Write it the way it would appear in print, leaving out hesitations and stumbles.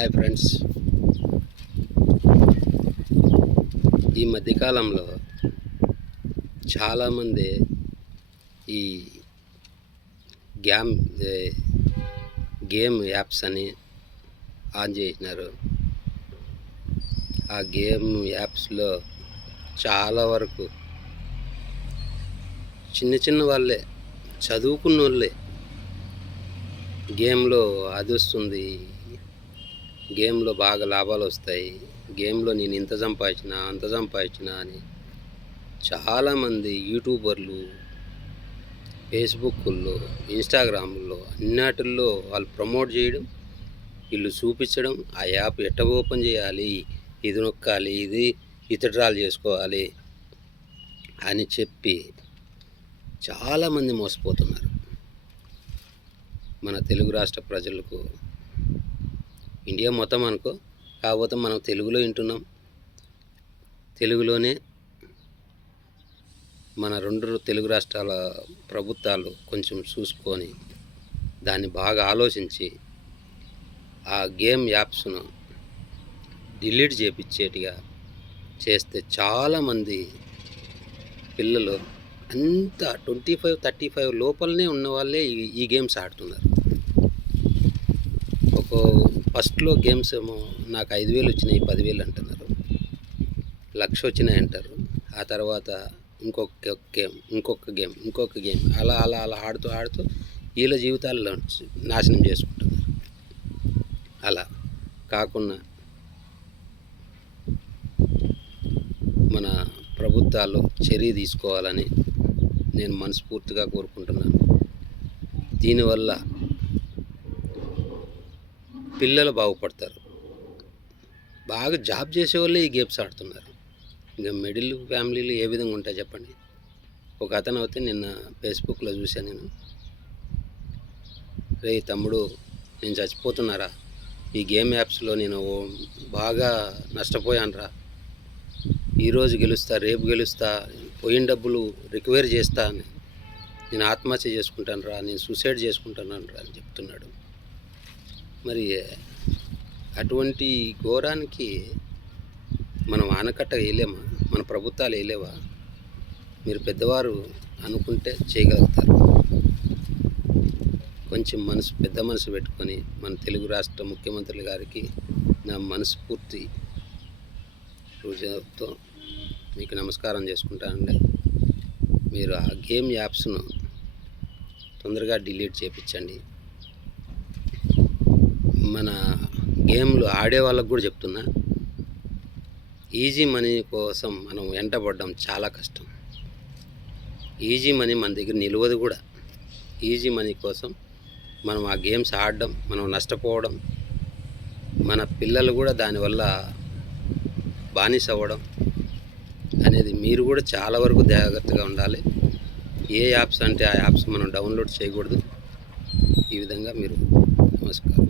Hi friends, ఈ మధ్యకాలంలో చాలామంది ఈ గ్యామ్ గేమ్ యాప్స్ అని ఆన్ చేసినారు. ఆ గేమ్ యాప్స్లో చాలా వరకు చిన్న వాళ్ళే, చదువుకున్న వాళ్ళే గేమ్లో అది వస్తుంది, గేమ్లో బాగా లాభాలు వస్తాయి, గేమ్లో నేను ఇంత సంపాదించిన అంత సంపాదించిన అని చాలామంది యూట్యూబర్లు, ఫేస్బుక్లో, ఇన్స్టాగ్రామ్లో అన్నిటిల్లో వాళ్ళు ప్రమోట్ చేయడం, వీళ్ళు చూపించడం, ఆ యాప్ ఎట్ట ఓపెన్ చేయాలి, ఇది నొక్కాలి, ఇది విత్డ్రాల్ చేసుకోవాలి అని చెప్పి చాలామంది మోసపోతున్నారు. మన తెలుగు రాష్ట్ర ప్రజలకు, ఇండియా మొత్తం అనుకో, కాకపోతే మనం తెలుగులో వింటున్నాం. తెలుగులోనే మన రెండు తెలుగు రాష్ట్రాల ప్రభుత్వాలు కొంచెం చూసుకొని దాన్ని బాగా ఆలోచించి ఆ గేమ్ యాప్స్ను డిలీట్ చేయించేట్టుగా చేస్తే చాలామంది పిల్లలు అంతా 25-35 లోపలనే ఉన్న వాళ్ళే ఈ గేమ్స్ ఆడుతున్నారు. ఫస్ట్లో గేమ్స్ ఏమో నాకు 5,000 వచ్చినాయి, 10,000 అంటున్నారు, 1,00,000 వచ్చినాయి అంటారు. ఆ తర్వాత ఇంకొక గేమ్ అలా ఆడుతూ వీళ్ళ జీవితాల్లో నాశనం చేసుకుంటున్నారు. అలా కాకుండా మన ప్రభుత్వాలు చర్య తీసుకోవాలని నేను మనస్ఫూర్తిగా కోరుకుంటున్నాను. దీనివల్ల పిల్లలు బాగుపడతారు. బాగా జాబ్ చేసేవాళ్ళే ఈ గేమ్స్ ఆడుతున్నారు. ఇంకా మిడిల్ ఫ్యామిలీలు ఏ విధంగా ఉంటాయి చెప్పండి. ఒక అతను అయితే నిన్న ఫేస్బుక్లో చూశాను నేను, రే తమ్ముడు, నేను చచ్చిపోతున్నారా, ఈ గేమ్ యాప్స్లో నేను బాగా నష్టపోయాను రా, ఈరోజు గెలుస్తా, రేపు గెలుస్తా, పోయిన డబ్బులు రికవర్ చేస్తా అని నేను ఆత్మహత్య చేసుకుంటాను రా, నేను సూసైడ్ చేసుకుంటున్నాను రా అని చెప్తున్నాడు. మరి అటువంటి ఘోరానికి మనం ఆనకట్ట వేయలేమా? మన ప్రభుత్వాలు వేయలేవా? మీరు పెద్దవారు అనుకుంటే చేయగలుగుతారు. కొంచెం పెద్ద మనసు పెట్టుకొని మన తెలుగు రాష్ట్ర ముఖ్యమంత్రుల గారికి నా మనస్ఫూర్తి హృదయంతో మీకు నమస్కారం చేసుకుంటానండి. మీరు ఆ గేమ్ యాప్స్ను తొందరగా డిలీట్ చేయించండి. మన గేమ్లు ఆడే వాళ్ళకు కూడా చెప్తున్నా, ఈజీ మనీ కోసం మనం వెంటబడడం చాలా కష్టం. ఈజీ మనీ మన దగ్గర నిలవదు కూడా. ఈజీ మనీ కోసం మనం ఆ గేమ్స్ ఆడడం, మనం నష్టపోవడం, మన పిల్లలు కూడా దానివల్ల బానిస అవ్వడం అనేది మీరు కూడా చాలా వరకు జాగ్రత్తగా ఉండాలి. ఏ యాప్స్ అంటే ఆ యాప్స్ మనం డౌన్లోడ్ చేయకూడదు. ఈ విధంగా మీరు నమస్కారం.